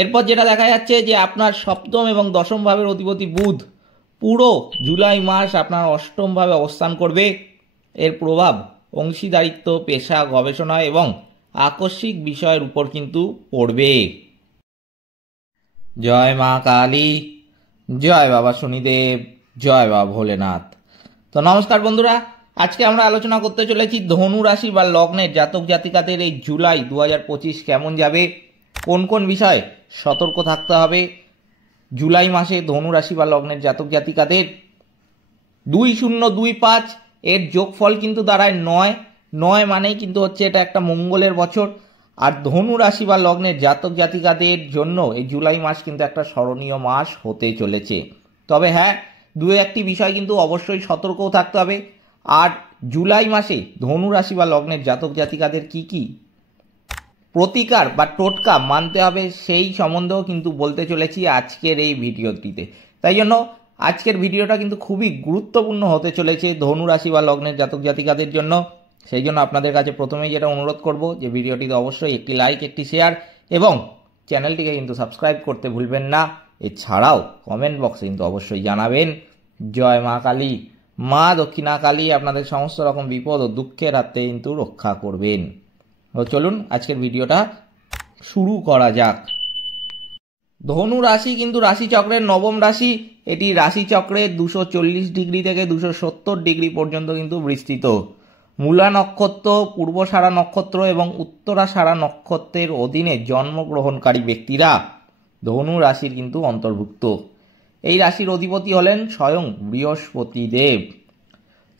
এরপর যেটা দেখা যাচ্ছে যে আপনার সপ্তম এবং দশম ভাবের অধিপতি বুধ পুরো জুলাই মাস আপনার অষ্টম ভাবে অবস্থান করবে। এর প্রভাব অংশীদারিত্ব, পেশা, গবেষণা এবং আকস্মিক বিষয়ের উপর কিন্তু পড়বে। জয় মা কালী, জয় বাবা শনিদেব, জয় বাবা ভোলেনাথ। তো নমস্কার বন্ধুরা, আজকে আমরা আলোচনা করতে চলেছি ধনু রাশি বা লগ্নের জাতক জাতিকাদের এই জুলাই 2025 কেমন যাবে, কোন কোন বিষয়ে সতর্ক থাকতে হবে। জুলাই মাসে ধনু রাশি বা লগ্নের জাতক জাতিকাদের 2025 এর যোগফল কিন্তু দাঁড়ায় 9 মানেই কিন্তু হচ্ছে এটা একটা মঙ্গলের বছর। আর ধনু রাশি বা লগ্নের জাতক জাতিকাদের জন্য এই জুলাই মাস কিন্তু একটা স্মরণীয় মাস হতে চলেছে। তবে হ্যাঁ, দু একটি বিষয় কিন্তু অবশ্যই সতর্কও থাকতে হবে। আর জুলাই মাসে ধনু রাশি বা লগ্নের জাতক জাতিকাদের কি প্রতিকার বা টোটকা মানতে হবে সেই সম্বন্ধেও কিন্তু বলতে চলেছি আজকের এই ভিডিওটিতে। তাই জন্য আজকের ভিডিওটা কিন্তু খুবই গুরুত্বপূর্ণ হতে চলেছে ধনু রাশি বা লগ্নের জাতক জাতিকাদের জন্য। সেই জন্য আপনাদের কাছে প্রথমেই যেটা অনুরোধ করব যে ভিডিওটিতে অবশ্যই একটি লাইক, একটি শেয়ার এবং চ্যানেলটিকে কিন্তু সাবস্ক্রাইব করতে ভুলবেন না। এছাড়াও কমেন্ট বক্সে কিন্তু অবশ্যই জানাবেন জয় মা কালী, মা দক্ষিণা কালী আপনাদের সমস্ত রকম বিপদ ও দুঃখের হাত থেকে কিন্তু রক্ষা করবেন। তো চলুন আজকের ভিডিওটা শুরু করা যাক। ধনু রাশি কিন্তু রাশিচক্রের নবম রাশি। এটি রাশিচক্রের 240 ডিগ্রি থেকে 270 ডিগ্রি পর্যন্ত কিন্তু বিস্তৃত। মূলা নক্ষত্র, পূর্বসারা নক্ষত্র এবং উত্তরাসারা নক্ষত্রের অধীনে জন্মগ্রহণকারী ব্যক্তিরা ধনু রাশির কিন্তু অন্তর্ভুক্ত। এই রাশির অধিপতি হলেন স্বয়ং বৃহস্পতি দেব।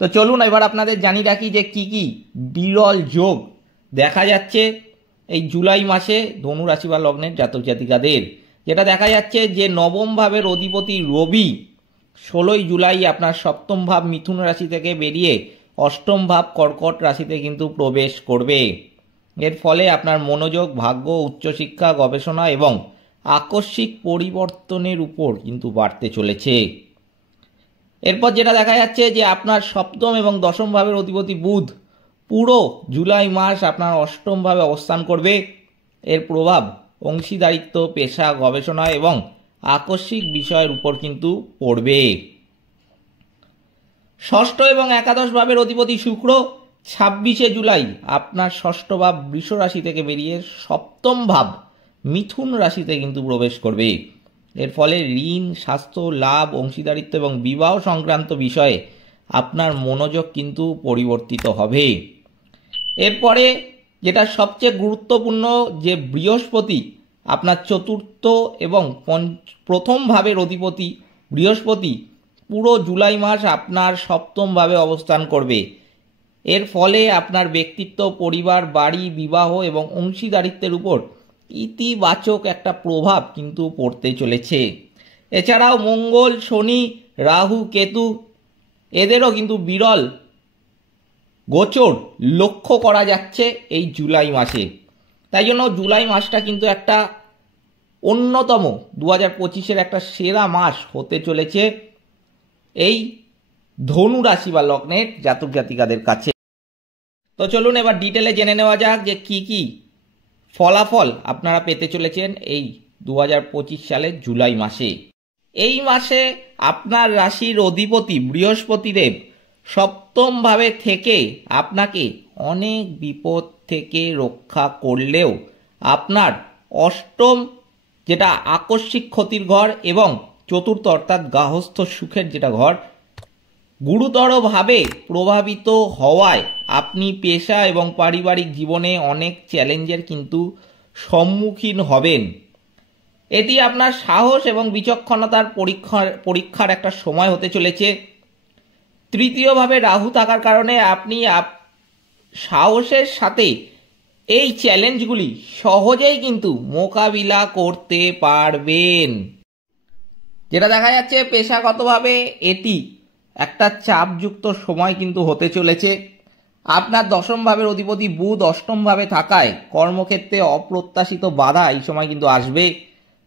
তো চলুন এবার আপনাদের জানিয়ে রাখি যে কি বিরল যোগ দেখা যাচ্ছে এই জুলাই মাসে ধনু রাশি বা লগ্নের জাতক জাতিকাদের। যেটা দেখা যাচ্ছে যে নবম ভাবের অধিপতি রবি 16 জুলাই আপনার সপ্তম ভাব মিথুন রাশি থেকে বেরিয়ে অষ্টম ভাব কর্কট রাশিতে কিন্তু প্রবেশ করবে। এর ফলে আপনার মনোযোগ, ভাগ্য, উচ্চশিক্ষা, গবেষণা এবং আকস্মিক পরিবর্তনের উপর কিন্তু বাড়তে চলেছে। এরপর যেটা দেখা যাচ্ছে যে আপনার সপ্তম এবং দশম ভাবের অধিপতি বুধ পুরো জুলাই মাস আপনার অষ্টম ভাবে অবস্থান করবে। এর প্রভাব অংশীদারিত্ব, পেশা, গবেষণা এবং আকস্মিক বিষয়ের উপর কিন্তু পড়বে। ষষ্ঠ এবং একাদশ ভাবের অধিপতি শুক্র 26 জুলাই আপনার ষষ্ঠ ভাব বৃষ রাশি থেকে বেরিয়ে সপ্তম ভাব মিথুন রাশিতে কিন্তু প্রবেশ করবে। এর ফলে ঋণ, স্বাস্থ্য, লাভ, অংশীদারিত্ব এবং বিবাহ সংক্রান্ত বিষয়ে আপনার মনোযোগ কিন্তু পরিবর্তিত হবে। এরপরে যেটা সবচেয়ে গুরুত্বপূর্ণ যে বৃহস্পতি আপনার চতুর্থ এবং প্রথম ভাবের অধিপতি বৃহস্পতি পুরো জুলাই মাস আপনার সপ্তম ভাবে অবস্থান করবে। এর ফলে আপনার ব্যক্তিত্ব, পরিবার, বাড়ি, বিবাহ এবং অংশীদারিত্বের উপর ইতিবাচক একটা প্রভাব কিন্তু পড়তে চলেছে। এছাড়াও মঙ্গল, শনি, রাহু, কেতু এদেরও কিন্তু বিরল গোচর লক্ষ্য করা যাচ্ছে এই জুলাই মাসে। তাই জন্য জুলাই মাসটা কিন্তু একটা অন্যতম 2025-এর একটা সেরা মাস হতে চলেছে এই ধনু রাশি বা লগ্নের জাতক জাতিকাদের কাছে। তো চলুন এবার ডিটেলে জেনে নেওয়া যাক যে কি ফলাফল আপনারা পেতে চলেছেন এই 2025 সালের জুলাই মাসে। এই মাসে আপনার রাশির অধিপতি বৃহস্পতি দেব সপ্তম ভাবে থেকে আপনাকে অনেক বিপদ থেকে রক্ষা করলেও আপনার অষ্টম যেটা আকস্মিক ক্ষতির ঘর এবং চতুর্থ অর্থাৎ গার্হস্থ্য সুখের যেটা ঘর গুরুতরভাবে প্রভাবিত হওয়ায় আপনি পেশা এবং পারিবারিক জীবনে অনেক চ্যালেঞ্জের কিন্তু সম্মুখীন হবেন। এটি আপনার সাহস এবং বিচক্ষণতার পরীক্ষার একটা সময় হতে চলেছে। তৃতীয়ভাবে রাহু থাকার কারণে আপনি সাহসের সাথে এই চ্যালেঞ্জগুলি সহজেই কিন্তু মোকাবিলা করতে পারবেন। যেটা দেখা যাচ্ছে পেশাগতভাবে এটি একটা চাপযুক্ত সময় কিন্তু হতে চলেছে। আপনার দশম ভাবের অধিপতি বুধ অষ্টম ভাবে থাকায় কর্মক্ষেত্রে অপ্রত্যাশিত বাধা এই সময় কিন্তু আসবে।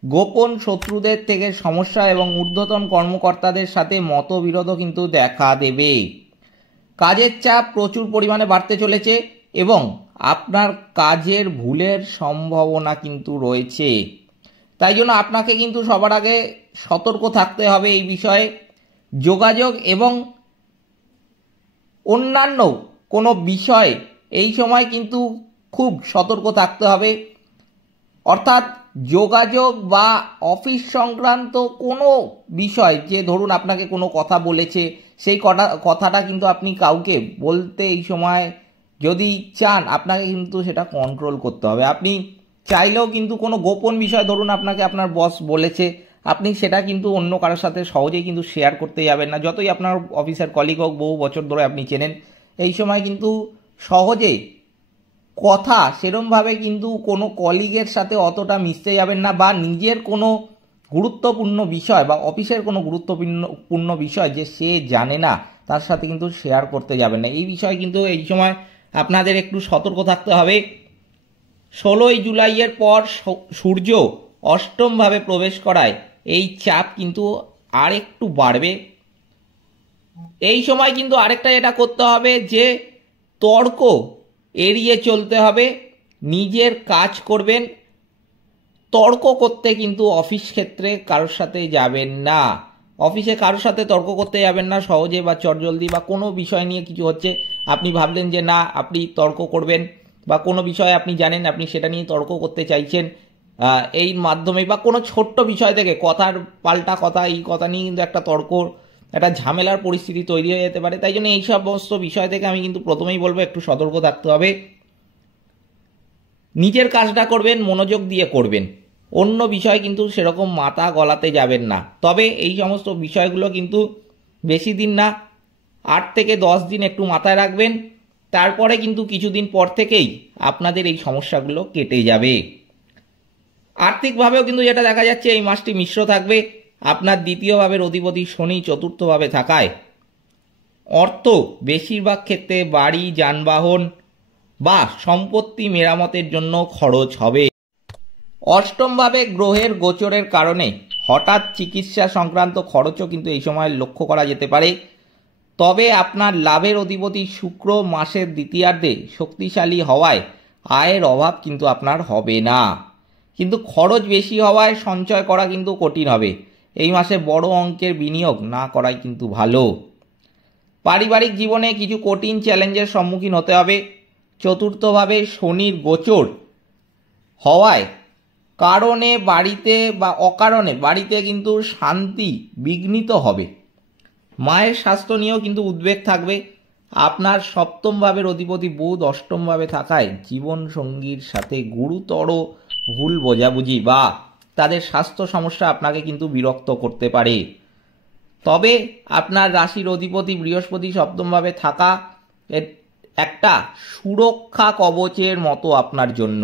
গোপন শত্রুদের থেকে সমস্যা এবং ঊর্ধ্বতন কর্মকর্তাদের সাথে মতবিরোধও কিন্তু দেখা দেবে। কাজের চাপ প্রচুর পরিমাণে বাড়তে চলেছে এবং আপনার কাজের ভুলের সম্ভাবনা কিন্তু রয়েছে। তাই জন্য আপনাকে কিন্তু সবার আগে সতর্ক থাকতে হবে এই বিষয়ে। যোগাযোগ এবং অন্যান্য কোনো বিষয় এই সময় কিন্তু খুব সতর্ক থাকতে হবে। অর্থাৎ যোগাযোগ বা অফিস সংক্রান্ত কোনো বিষয়, যে ধরুন আপনাকে কোনো কথা বলেছে, সেই কথাটা কিন্তু আপনি কাউকে বলতে এই সময় যদি চান, আপনাকে কিন্তু সেটা কন্ট্রোল করতে হবে। আপনি চাইলেও কিন্তু কোনো গোপন বিষয়, ধরুন আপনাকে আপনার বস বলেছে, আপনি সেটা কিন্তু অন্য কারোর সাথে সহজেই কিন্তু শেয়ার করতে যাবেন না। যতই আপনার অফিসের কলিগ হোক, বহু বছর ধরে আপনি চেনেন, এই সময় কিন্তু সহজে কথা সেরমভাবে কিন্তু কোনো কলিগের সাথে অতটা মিশতে যাবেন না, বা নিজের কোনো গুরুত্বপূর্ণ বিষয় বা অফিসের কোনো গুরুত্বপূর্ণ বিষয় যে সে জানে না, তার সাথে কিন্তু শেয়ার করতে যাবেন না। এই বিষয়ে কিন্তু এই সময় আপনাদের একটু সতর্ক থাকতে হবে। 16ই জুলাইয়ের পর সূর্য অষ্টমভাবে প্রবেশ করায় এই চাপ কিন্তু আরেকটু বাড়বে। এই সময় কিন্তু আরেকটা এটা করতে হবে যে তর্ক এড়িয়ে চলতে হবে, নিজের কাজ করবেন। তর্ক করতে কিন্তু অফিস ক্ষেত্রে কারোর সাথে যাবেন না, অফিসে কারোর সাথে তর্ক করতে যাবেন না সহজে বা চটজলদি। বা কোনো বিষয় নিয়ে কিছু হচ্ছে, আপনি ভাবলেন যে না আপনি তর্ক করবেন, বা কোনো বিষয় আপনি জানেন আপনি সেটা নিয়ে তর্ক করতে চাইছেন, এই মাধ্যমে বা কোনো ছোট্ট বিষয় থেকে কথার পাল্টা কথা, এই কথা নিয়ে কিন্তু একটা তর্ক, একটা ঝামেলার পরিস্থিতি তৈরি হয়ে যেতে পারে। তাই জন্য এই সমস্ত বিষয় থেকে আমি কিন্তু প্রথমেই বলবো একটু সতর্ক থাকতে হবে। নিজের কাজটা করবেন, মনোযোগ দিয়ে করবেন, অন্য বিষয় কিন্তু সেরকম মাথা গলাতে যাবেন না। তবে এই সমস্ত বিষয়গুলো কিন্তু বেশি দিন না, 8 থেকে 10 দিন একটু মাথায় রাখবেন, তারপরে কিন্তু কিছুদিন পর থেকেই আপনাদের এই সমস্যাগুলো কেটে যাবে। আর্থিকভাবেও কিন্তু যেটা দেখা যাচ্ছে এই মাসটি মিশ্র থাকবে। আপনার দ্বিতীয় ভাবের অধিপতি শনি চতুর্থভাবে থাকায় অর্থ বেশিরভাগ ক্ষেত্রে বাড়ি, যানবাহন বা সম্পত্তি মেরামতের জন্য খরচ হবে। অষ্টমভাবে গ্রহের গোচরের কারণে হঠাৎ চিকিৎসা সংক্রান্ত খরচও কিন্তু এই সময় লক্ষ্য করা যেতে পারে। তবে আপনার লাভের অধিপতি শুক্র মাসের দ্বিতীয়ার্ধে শক্তিশালী হওয়ায় আয়ের অভাব কিন্তু আপনার হবে না, কিন্তু খরচ বেশি হওয়ায় সঞ্চয় করা কিন্তু কঠিন হবে। এই মাসে বড় অঙ্কের বিনিয়োগ না করাই কিন্তু ভালো। পারিবারিক জীবনে কিছু কঠিন চ্যালেঞ্জের সম্মুখীন হতে হবে। চতুর্থভাবে শনির গোচর হওয়ায় কারণে বাড়িতে বা অকারণে বাড়িতে কিন্তু শান্তি বিঘ্নিত হবে। মায়ের স্বাস্থ্য নিয়েও কিন্তু উদ্বেগ থাকবে। আপনার সপ্তম ভাবের অধিপতি বুধ অষ্টমভাবে থাকায় জীবন সঙ্গীর সাথে গুরুতর ভুল বোঝাবুঝি বা তাদের স্বাস্থ্য সমস্যা আপনাকে কিন্তু বিরক্ত করতে পারে। তবে আপনার রাশির অধিপতি বৃহস্পতি সপ্তমভাবে থাকা একটা সুরক্ষা কবচের মতো আপনার জন্য।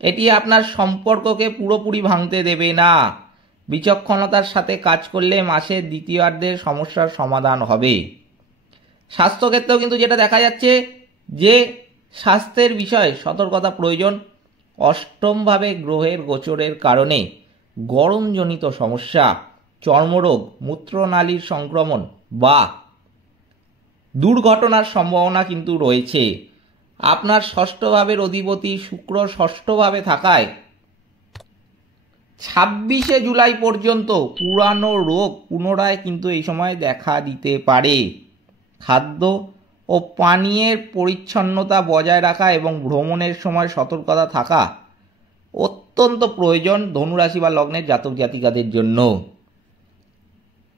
এটি আপনার সম্পর্ককে পুরোপুরি ভাঙতে দেবে না। বিচক্ষণতার সাথে কাজ করলে মাসের দ্বিতীয়ার্ধে সমস্যার সমাধান হবে। স্বাস্থ্যক্ষেত্রেও কিন্তু যেটা দেখা যাচ্ছে যে স্বাস্থ্যের বিষয়ে সতর্কতা প্রয়োজন। অষ্টমভাবে গ্রহের গোচরের কারণে গরমজনিত সমস্যা, চর্মরোগ, মূত্রনালীর সংক্রমণ বা দুর্ঘটনার সম্ভাবনা কিন্তু রয়েছে। আপনার ষষ্ঠ ভাবের অধিপতি শুক্র ষষ্ঠভাবে থাকায় 26শে জুলাই পর্যন্ত পুরানো রোগ পুনরায় কিন্তু এই সময় দেখা দিতে পারে। খাদ্য ও পানীয়ের পরিচ্ছন্নতা বজায় রাখা এবং ভ্রমণের সময় সতর্কতা থাকা অত্যন্ত প্রয়োজন ধনুরাশি বা লগ্নের জাতক জাতিকাদের জন্য।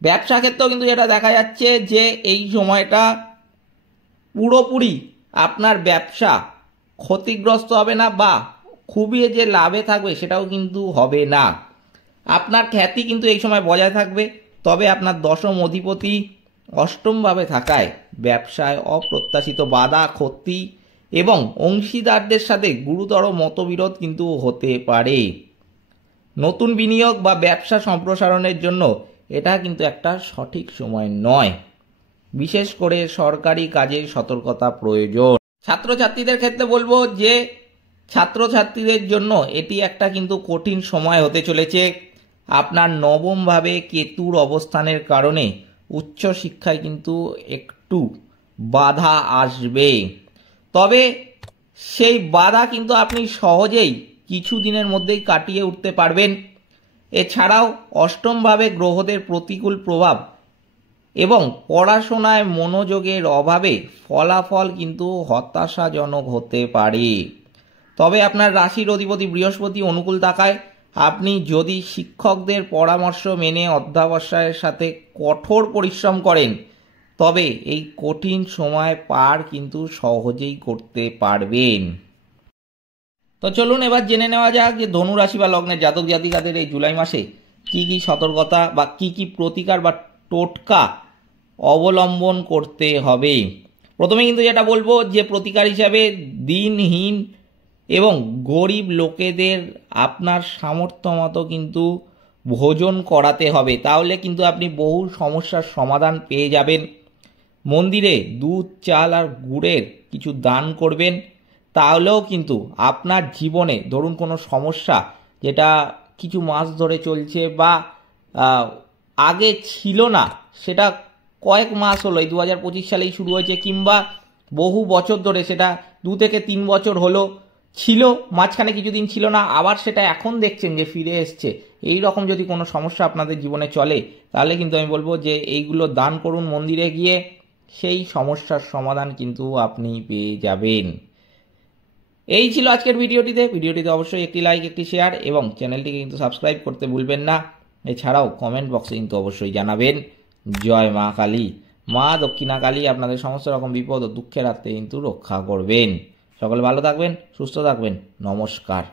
ব্যবসা ক্ষেত্রেও কিন্তু যেটা দেখা যাচ্ছে যে এই সময়টা পুরোপুরি আপনার ব্যবসা ক্ষতিগ্রস্ত হবে না, বা খুবই যে লাভে থাকবে সেটাও কিন্তু হবে না। আপনার খ্যাতি কিন্তু এই সময় বজায় থাকবে। তবে আপনার দশম অধিপতি অষ্টমভাবে থাকায় ব্যবসায় অপ্রত্যাশিত বাধা, ক্ষতি এবং অংশীদারদের সাথে গুরুতর মতবিরোধ কিন্তু হতে পারে। নতুন বিনিয়োগ বা ব্যবসা সম্প্রসারণের জন্য এটা কিন্তু একটা সঠিক সময় নয়। বিশেষ করে সরকারি কাজে সতর্কতা প্রয়োজন। ছাত্রছাত্রীদের ক্ষেত্রে বলবো যে ছাত্রছাত্রীদের জন্য এটি একটা কিন্তু কঠিন সময় হতে চলেছে। আপনার নবমভাবে কেতুর অবস্থানের কারণে উচ্চশিক্ষায় কিন্তু একটু বাধা আসবে। তবে সেই বাধা কিন্তু আপনি সহজেই কিছু দিনের মধ্যেই কাটিয়ে উঠতে পারবেন। এছাড়াও অষ্টমভাবে গ্রহদের প্রতিকূল প্রভাব এবং পড়াশোনায় মনোযোগের অভাবে ফলাফল কিন্তু হতাশাজনক হতে পারে। তবে আপনার রাশির অধিপতি বৃহস্পতি অনুকূল থাকায় আপনি যদি শিক্ষকদের পরামর্শ মেনে অধ্যবসায়ের সাথে কঠোর পরিশ্রম করেন তবে এই কঠিন সময় পার কিন্তু সহজেই করতে পারবেন। তো চলুন এবার জেনে নেওয়া যাক যে ধনু রাশি বা লগ্নের জাতক জাতিকাদের এই জুলাই মাসে কি কি সতর্কতা বা কি কি প্রতিকার বা টোটকা অবলম্বন করতে হবে। প্রথমে কিন্তু যেটা বলবো যে প্রতিকার হিসাবে দিনহীন এবং গরিব লোকেদের আপনার সামর্থ্য মতো কিন্তু ভোজন করাতে হবে, তাহলে কিন্তু আপনি বহু সমস্যার সমাধান পেয়ে যাবেন। মন্দিরে দুধ চাল আর গুড়ের কিছু দান করবেন, তাহলেও কিন্তু আপনার জীবনে ধরুন কোনো সমস্যা যেটা কিছু মাস ধরে চলছে বা আগে ছিল না সেটা কয়েক মাস হলো, এই 2025 সালেই শুরু হয়েছে, কিংবা বহু বছর ধরে সেটা 2 থেকে 3 বছর হলো ছিল, মাঝখানে কিছুদিন ছিল না, আবার সেটা এখন দেখছেন যে ফিরে এসছে, এই রকম যদি কোনো সমস্যা আপনাদের জীবনে চলে তাহলে কিন্তু আমি বলবো যে এইগুলো দান করুন মন্দিরে গিয়ে, সেই সমস্যার সমাধান কিন্তু আপনি পেয়ে যাবেন। এই ছিল আজকের ভিডিওটিতে অবশ্যই একটি লাইক একটি শেয়ার এবং চ্যানেলটিকে কিন্তু সাবস্ক্রাইব করতে ভুলবেন না। এছাড়াও কমেন্ট বক্সে কিন্তু অবশ্যই জানাবেন। জয় মা কালী, মা দক্ষিণা কালী আপনাদের সমস্ত রকম বিপদ ও দুঃখের হাত থেকে কিন্তু রক্ষা করবেন। সকলে ভালো থাকবেন, সুস্থ থাকবেন, নমস্কার।